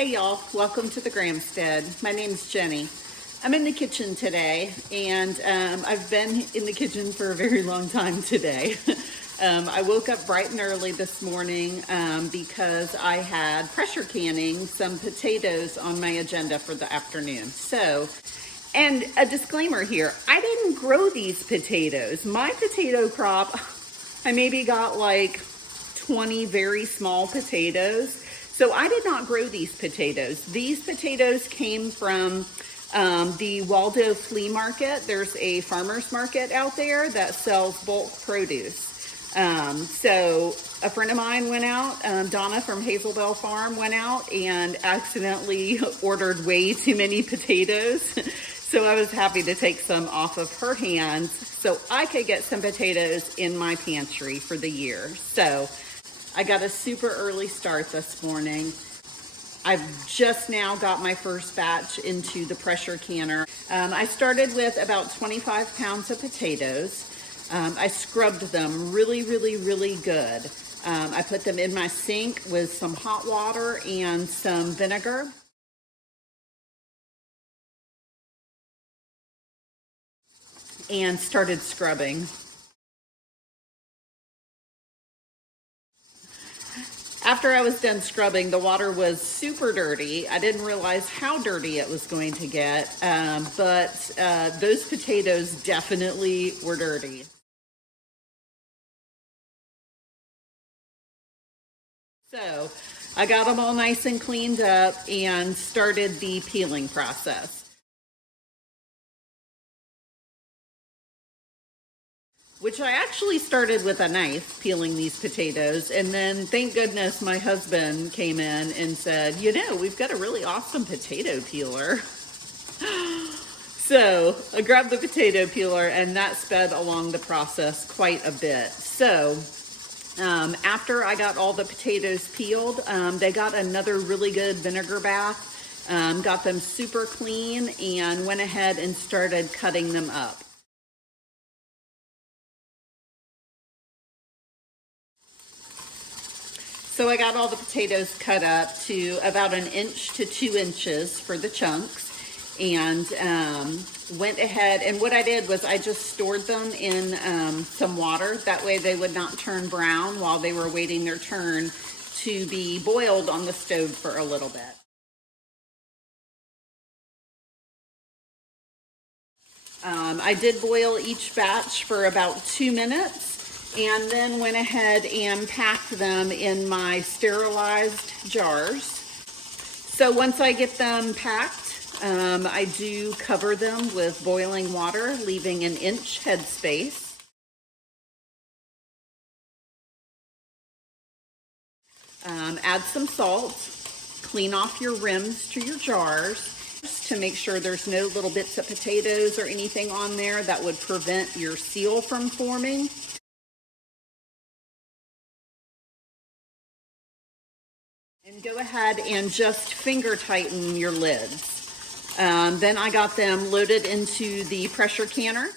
Hey y'all, welcome to the Gramstead. My name's Jenny. I'm in the kitchen today, and I've been in the kitchen for a very long time today. I woke up bright and early this morning because I had pressure canning some potatoes on my agenda for the afternoon. And a disclaimer here, I didn't grow these potatoes. My potato crop, I maybe got like 20 very small potatoes. So I did not grow these potatoes. These potatoes came from the Waldo Flea Market. There's a farmer's market out there that sells bulk produce. So a friend of mine went out, Donna from Hazelbell Farm went out and accidentally ordered way too many potatoes. So I was happy to take some off of her hands so I could get some potatoes in my pantry for the year. So I got a super early start this morning. I've just now got my first batch into the pressure canner. I started with about 25 pounds of potatoes. I scrubbed them really good. I put them in my sink with some hot water and some vinegar. And started scrubbing. After I was done scrubbing, the water was super dirty. I didn't realize how dirty it was going to get, but those potatoes definitely were dirty. So I got them all nice and cleaned up and started the peeling process. Which I actually started with a knife peeling these potatoes, and then thank goodness my husband came in and said, you know, we've got a really awesome potato peeler. So I grabbed the potato peeler and that sped along the process quite a bit. So after I got all the potatoes peeled, they got another really good vinegar bath, got them super clean, and went ahead and started cutting them up. So I got all the potatoes cut up to about 1 inch to 2 inches for the chunks, and went ahead, and what I did was I just stored them in some water. That way they would not turn brown while they were waiting their turn to be boiled on the stove for a little bit. I did boil each batch for about 2 minutes. And then went ahead and packed them in my sterilized jars. So once I get them packed, I do cover them with boiling water, leaving 1 inch head space. Add some salt, clean off your rims to your jars to make sure there's no little bits of potatoes or anything on there that would prevent your seal from forming. And go ahead and just finger tighten your lids. Then I got them loaded into the pressure canner.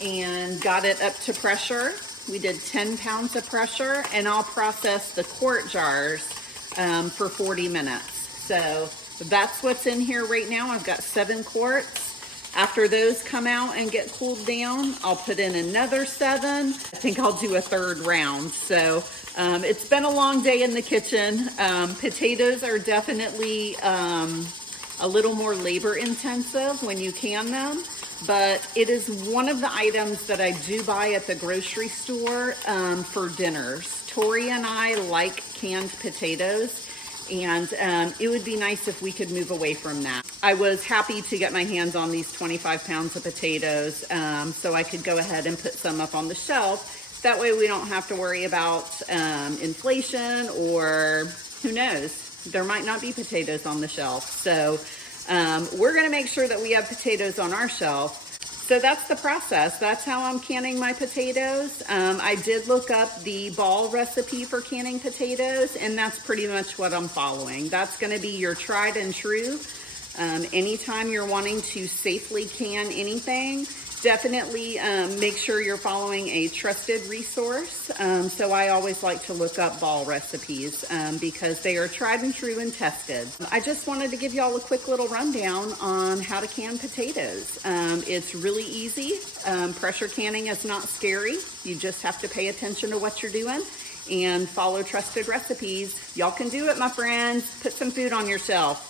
And got it up to pressure. We did 10 pounds of pressure, and I'll process the quart jars for 40 minutes. So that's what's in here right now. I've got 7 quarts. After those come out and get cooled down, I'll put in another 7. I think I'll do a 3rd round. So it's been a long day in the kitchen. Potatoes are definitely a little more labor intensive when you can them, but it is one of the items that I do buy at the grocery store for dinners. Tori and I like canned potatoes, and it would be nice if we could move away from that. I was happy to get my hands on these 25 pounds of potatoes so I could go ahead and put some up on the shelf. That way we don't have to worry about inflation, or who knows, there might not be potatoes on the shelf. So we're gonna make sure that we have potatoes on our shelf. So that's the process. That's how I'm canning my potatoes. I did look up the ball recipe for canning potatoes, and that's pretty much what I'm following. That's gonna be your tried and true. Anytime you're wanting to safely can anything, Definitely make sure you're following a trusted resource. So I always like to look up ball recipes because they are tried and true and tested. I just wanted to give y'all a quick little rundown on how to can potatoes. It's really easy. Pressure canning is not scary. You just have to pay attention to what you're doing and follow trusted recipes. Y'all can do it, my friends. Put some food on your shelf.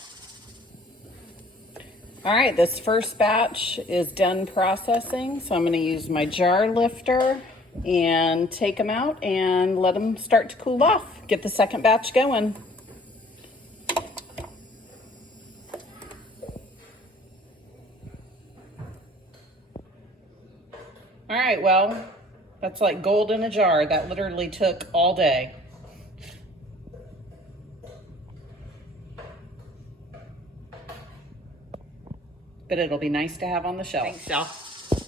All right, this first batch is done processing, so I'm going to use my jar lifter and take them out and let them start to cool off. Get the second batch going. All right, well, that's like gold in a jar. That literally took all day. But it'll be nice to have on the shelf. Thanks, y'all.